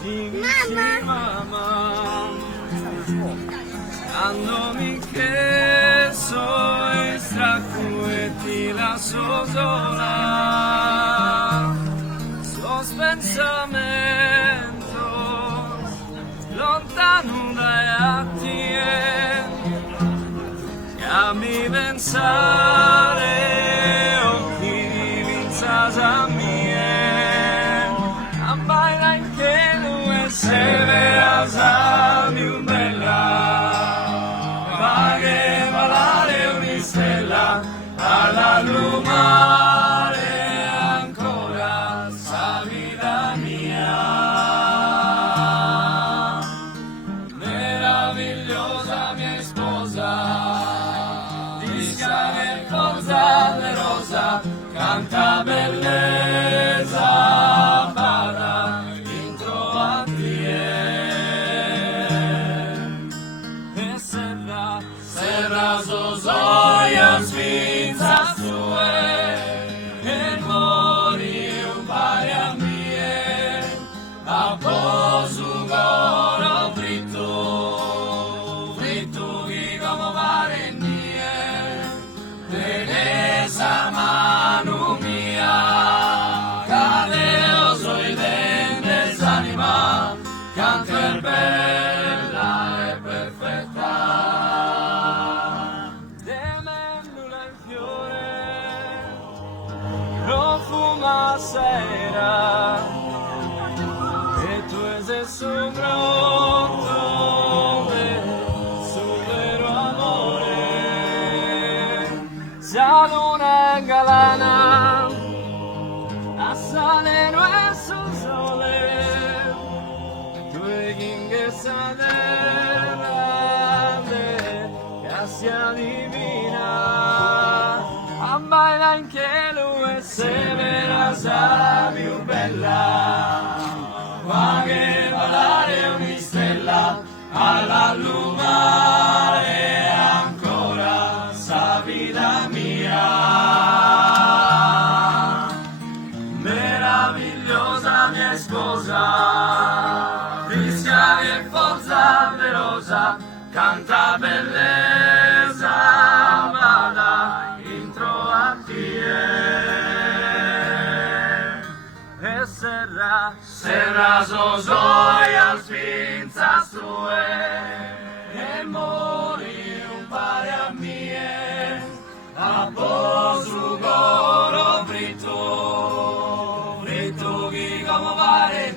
Mamma, andomi che soy strachu e ti lascio sola, sos pensamentos lontano dai atti che a mi pensare occhi vinzas a mie a baila in che lui se veas a più bella va che valare un'istella alla lumare ancora sa vita mia meravigliosa mia sposa di schiave forza de rosa canta bellezza para intro a e serra sosoia sfinza sue e mori un pari a mie a posu goro fritto che come pare nie tenesa mano mia cadeo soy dendes anima canter bella e perfetta de mellula in fiore profuma sera e tu ese sobrotto su vero amore se ad una galana assale nuestro sole tue ghinghe de gracia divina a baila anche lui se verás a più bella va che valare un'istella alla lumare ancora sa vita mia meravigliosa mia sposa rischia e forza velosa canta bellezza vada intro a e serra sosoia sfinza sue e mori un pari a mie a posu goro fritto che come pare